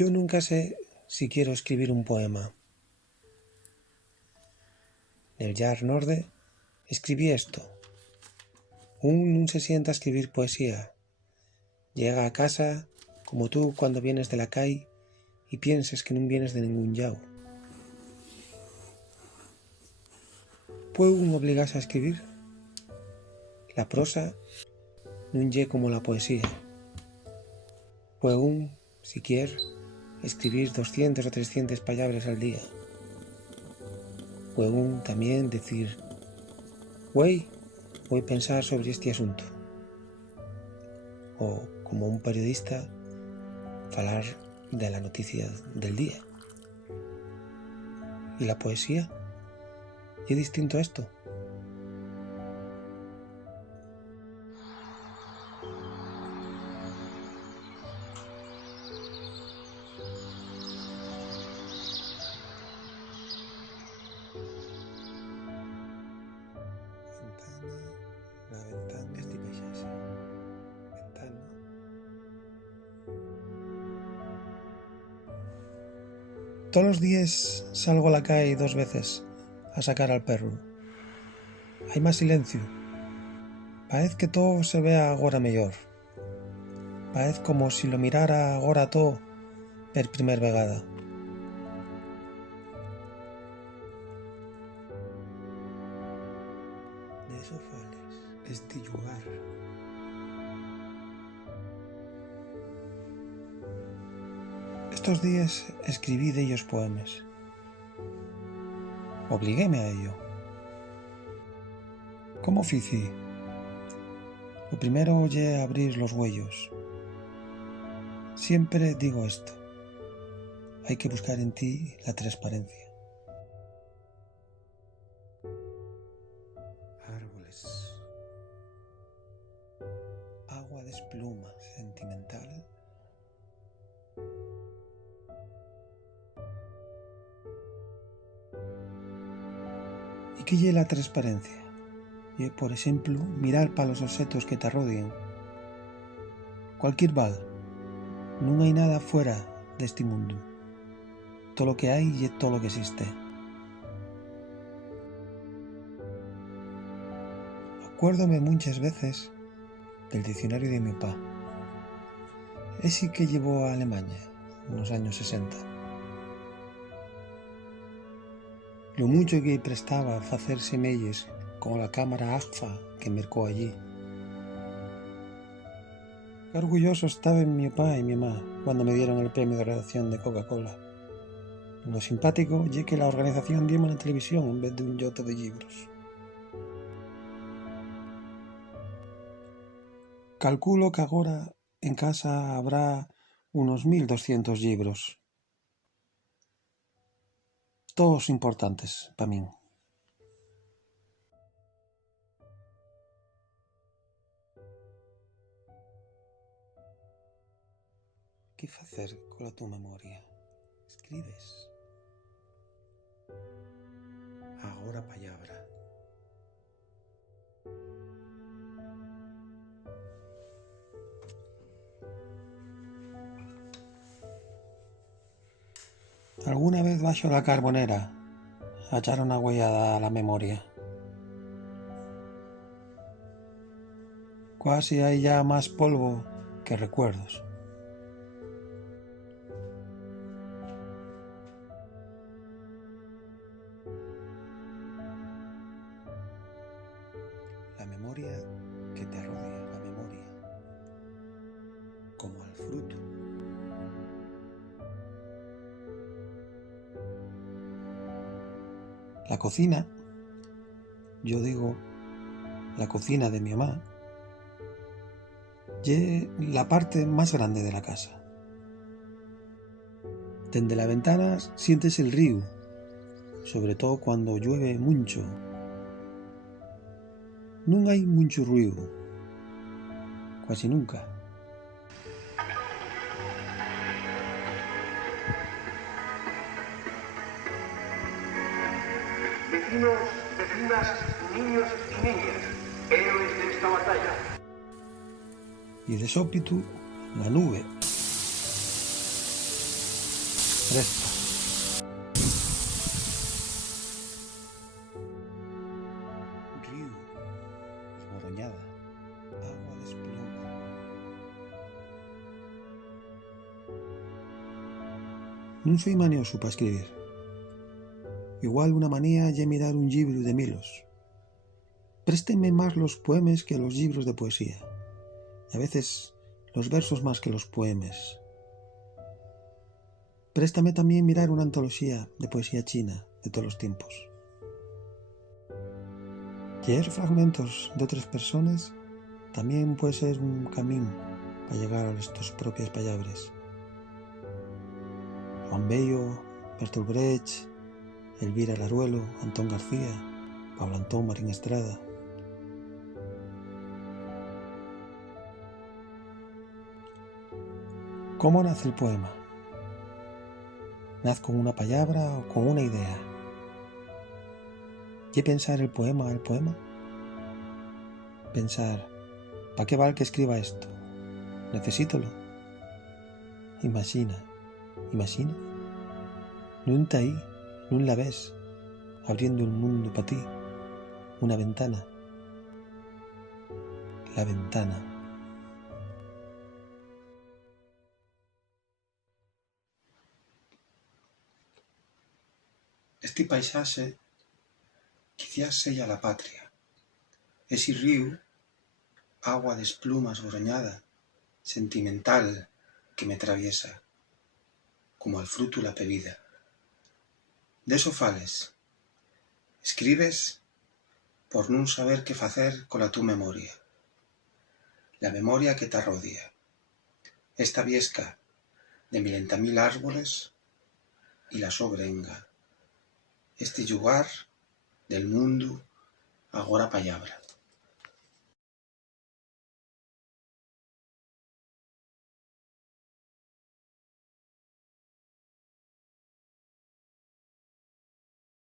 Yo nunca sé si quiero escribir un poema. Nel Jar Norde escribí esto. Un se sienta a escribir poesía. Llega a casa como tú cuando vienes de la calle y pienses que no vienes de ningún llau. ¿Puedo obligarse a escribir? La prosa non ye como la poesía. Puedo, si quier, escribir 200 o 300 palabras al día. Puedo también decir, voy a pensar sobre este asunto. O, como un periodista, falar de la noticia del día. ¿Y la poesía? ¿Es distinto a esto? La ventana, este paisaje. Ventana. Todos los días salgo a la calle 2 veces a sacar al perro. Hay más silencio. Parece que todo se vea agora mellor. Parece como si lo mirara agora todo per primer vegada. De eso fales, este lugar. Estos días escribí de ellos poemas. Obliguéme a ello. ¿Cómo fici? Lo primero oye abrir los huellos. Siempre digo esto. Hay que buscar en ti la transparencia. Árboles. Agua despluma, sentimental. ¿Y qué es la transparencia? Y, por ejemplo, mirar para los objetos que te rodean. Cualquier val. No hay nada fuera de este mundo. Todo lo que hay es todo lo que existe. Acuérdome muchas veces del diccionario de mi papá. Ese que llevó a Alemania en los años 60. Lo mucho que prestaba a hacer semelles con la cámara AGFA que mercó allí. Qué orgulloso estaba mi papá y mi mamá cuando me dieron el premio de redacción de Coca-Cola. Lo simpático es que la organización diera una televisión en vez de un yote de libros. Calculo que agora en casa habrá unos 1200 libros. Todos importantes para min. ¿Qué facer cola tu memoria? Escribes. Agora palabra. Alguna vez baixo la carbonera achar una huellada a la memoria. Casi hay ya más polvo que recuerdos. La memoria que te rodea, la memoria, como al fruto. La cocina, yo digo la cocina de mi mamá, es la parte más grande de la casa. Desde la ventana sientes el río, sobre todo cuando llueve mucho. No hay mucho ruido, casi nunca. Vecinos, vecinas, niños y niñas, héroes de esta batalla. Y de sópitu, la nube. Presta. Río esboroñada, agua desploma. Non soy manioso pa escribir. Igual una manía ye mirar un llibru de milos. Préstenme más los poemes que los libros de poesía, y a veces los versos más que los poemes. Préstame también mirar una antología de poesía china de todos los tiempos. Leer fragmentos de otras personas también puede ser un camino para llegar a nuestras propias palabras. Juan Bello, Bertolt Brecht, Elvira Laruelo, Antón García, Pablo Antón Marín Estrada. ¿Cómo nace el poema? ¿Nace con una palabra o con una idea? ¿Qué pensar el poema al poema? Pensar, ¿para qué vale que escriba esto? Necesítalo. Imagina. Nun está ahí, nun la ves, abriendo un mundo para ti, una ventana. La ventana. Este paisaje quizás sea la patria. Ese río, agua de esplumas esboroñada, sentimental, que me atraviesa, como al fruto la bebida. De eso fales. Escribes por nun saber qué facer con la tu memoria. La memoria que te arrodia. Esta viesca de 1000 árboles y la sobrenga. Este lugar del mundo agora palabra.